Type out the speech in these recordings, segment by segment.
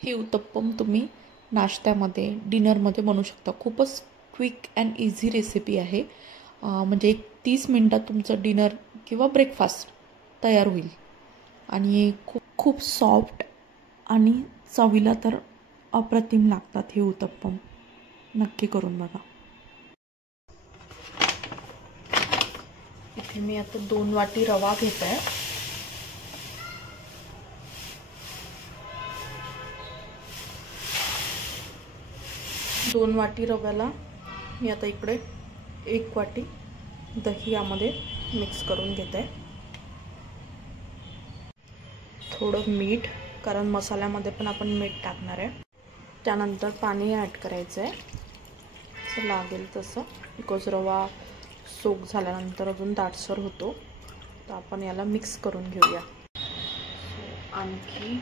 हे उत्तप्पम तुम्ही नाश्त्यामध्ये डिनरमध्ये बनवू शकता। खूपच क्विक अँड इझी रेसिपी आहे। म्हणजे 30 मिनिटात तुमचं डिनर किंवा ब्रेकफास्ट तयार होईल आणि खूप खूप सॉफ्ट आणि चवीला तर अप्रतिम लागतात हे उत्तप्पम। नक्की करून बघा। इथे मी आता 2 वाटी रवा घेत आहे। दोन वाटी रव्याला मी आता इकडे 1 वाटी दही यामध्ये मिक्स करून घेते आहे। थोडं मीठ, कारण मसाल्यामध्ये पण आपण मीठ टाकणार आहे। त्यानंतर पाणी ॲड करायचं आहे जसं लागेल तसं, बिकॉज रवा सोक झाल्यानंतर अजून दाटसर होतो। तर आपण याला मिक्स करून घेऊया। आणखी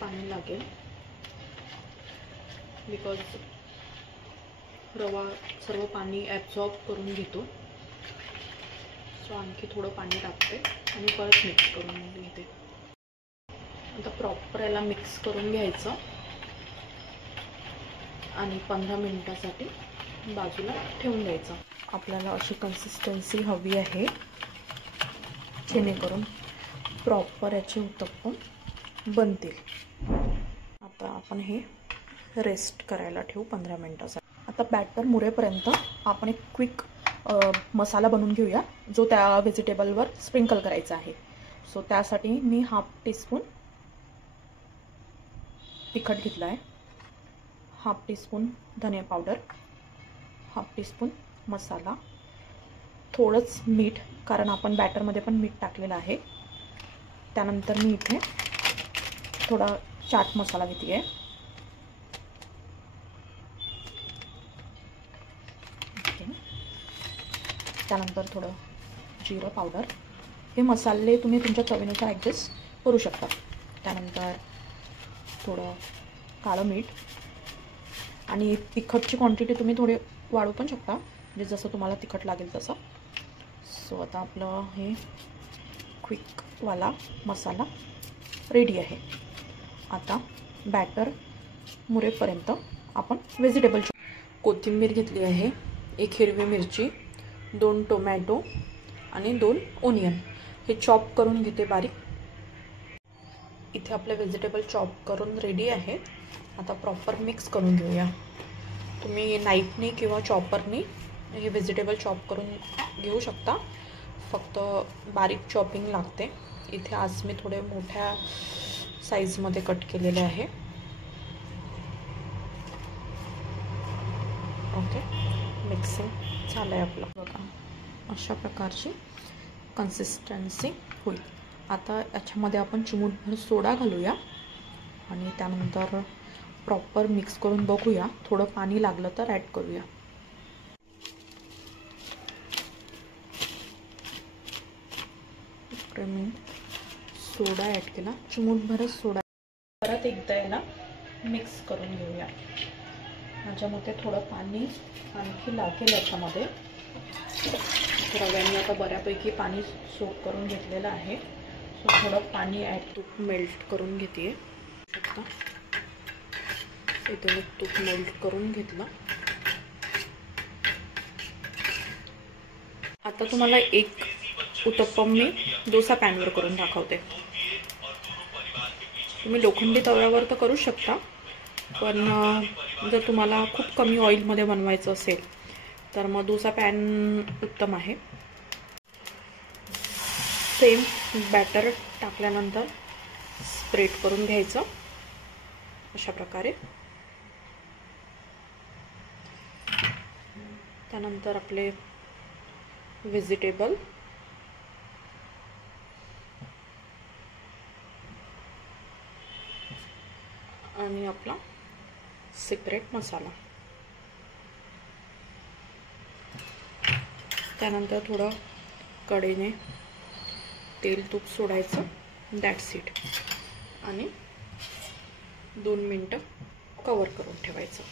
पाणी लागेल बिकॉज रवा सर्व पाणी ॲब्झॉर्ब करून घेतो। सो आणखी थोडं पाणी टाकते आणि परत मिक्स करून घेते। आता प्रॉपर याला मिक्स करून घ्यायचं आणि 15 मिनिटासाठी बाजूला ठेवून द्यायचं। आपल्याला अशी कन्सिस्टन्सी हवी आहे जेणेकरून प्रॉपर याचे उत्तप्पम बनतील। आता आपण हे रेस्ट करायला ठेवू 15 मिनिटासाठी। आता बॅटर मुरेपर्यंत आपण एक क्विक मसाला बनवून घेऊया जो त्या व्हेजिटेबलवर स्प्रिंकल करायचा आहे। सो त्यासाठी मी 1/2 टीस्पून तिखट घेतला आहे, 1/2 टीस्पून धनिया पावडर, 1/2 टीस्पून मसाला, थोडंच मीठ कारण आपण बॅटरमध्ये पण मीठ टाकलेलं आहे। त्यानंतर मी इथे थोडा चाट मसाला घेते आहे। त्यानंतर थोडं जिरं पावडर। हे मसाले तुम्ही तुमच्या चवीनुसार ॲडजस्ट करू शकता। त्यानंतर थोडं काळं मीठ आणि तिखटची क्वांटिटी तुम्ही थोडी वाढवू पण शकता, म्हणजे जसं तुम्हाला तिखट लागेल तसं। सो आता आपलं हे क्विकवाला मसाला रेडी आहे। आता बॅटर मुरेपर्यंत आपण व्हेजिटेबल कोथिंबीर घेतली आहे, 1 हिरवी मिरची, 2 टोमॅटो आणि 2 ओनियन हे चॉप करून घेते बारीक। इथे आपले व्हेजिटेबल चॉप करून रेडी आहे। आता प्रॉपर मिक्स करून घेऊया। तुम्ही नाईफने किंवा चॉपरने हे व्हेजिटेबल चॉप करून घेऊ शकता, फक्त बारीक चॉपिंग लागते। इथे आज मी थोडे मोठ्या साईजमध्ये कट केलेले आहे। ओके, मिक्सिंग झालं आहे आपलं बघा। अशा प्रकारची कन्सिस्टन्सी होईल। आता याच्यामध्ये आपण चिमूटभर सोडा घालूया आणि त्यानंतर प्रॉपर मिक्स करून बघूया। थोडं पाणी लागलं तर ॲड करूया। इकडे मी सोडा ॲड केला, चिमूटभरच सोडा। परत एकदा याला मिक्स करून घेऊया। माझ्यामध्ये थोडं पाणी आणखी लागेल याच्यामध्ये। रव्याने आता बऱ्यापैकी पाणी सोक करून घेतलेलं आहे। सो थोडं पाणी ॲड तूप मेल्ट करून घेते। इथे मी तूप मेल्ट करून घेतलं। आता तुम्हाला एक उत्तप्पम मी डोसा पॅनवर करून दाखवते। तुम्ही लोखंडी तव्यावर तर करू शकता, पण जर तुम्हाला खूप कमी ऑइलमध्ये बनवायचं असेल तर मग डोसा पॅन उत्तम आहे। सेम बॅटर टाकल्यानंतर स्प्रेड करून घ्यायचं अशा प्रकारे। त्यानंतर आपले व्हेजिटेबल आणि आपला सिक्रेट मसाला। त्यानंतर थोडं कढईने तेल तूप सोडायचं, दॅट्स इट, आणि 2 मिनटं कवर करून ठेवायचं।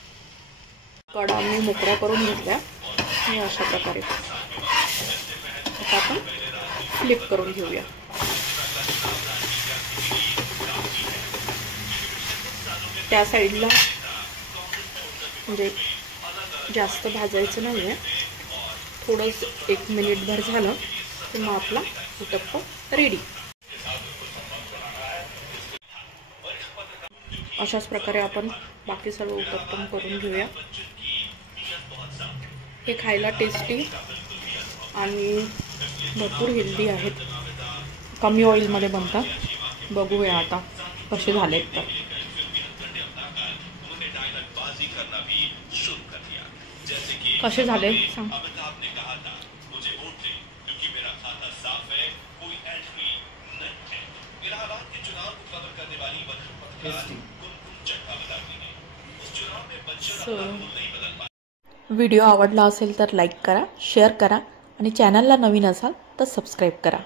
कडा मी मोकळ्या करून घेतल्या आणि अशा प्रकारे आता आपण फ्लिप करून घेऊया। त्या साईडला म्हणजे जास्त भाजायचं नाही आहे, थोडंच 1 मिनिटभर झालं की मग आपला उत्तप्पा रेडी. अशाच प्रकारे आपण बाकी सर्व उत्तप्पम करून घेऊया. हे खायला टेस्टी आणि भरपूर हेल्दी आहेत, कमी ऑइलमध्ये बनतात. बघूया आता कसे झालेत तर. कसे झाले सांग. व्हिडिओ आवडला असेल तर लाईक करा, शेअर करा आणि चॅनलला नवीन असाल तर सबस्क्राईब करा.